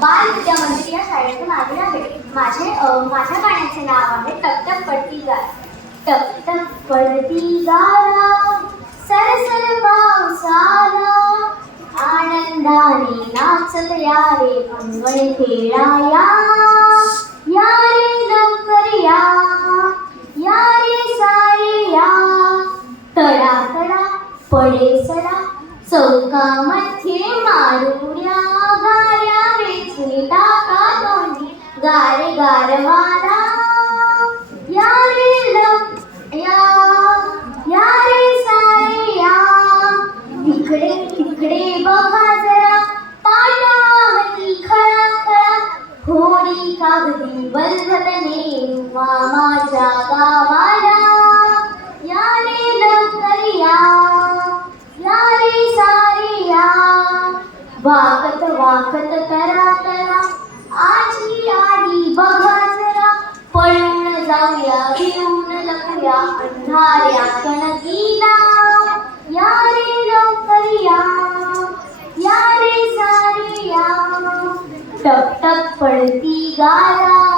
बालविद्या मंदिर या शाळेतून आले आहे. माझ्या गाण्याचे नाव आहे टप टप पडती गारा. टप टप पडती गारा सरसर पाऊस आला, आनंदाने नाचत या रे अंगण खेळाया. या रे लवकर या, या रे सारे या. तडा तडा पडे सडा चौकामध्ये मारुया. गाऱ्या वेचून टाका तोंडी गारे गारवाला. या रे या, या रे सारे या. इकडे तिकडे बघा जरा पाटावरती खळा खळा. थोडी कागदी बलधने मामाच्या गावाला. या रे लवकर या, या रे सारे या. वाकत वाकत तरा तरा आजी आली बघा जरा. पळून जाऊया घेऊन लपूया अंधाऱ्या कणकीला. या रे लवकर या, या रे सारे या. टप टप पडती गारा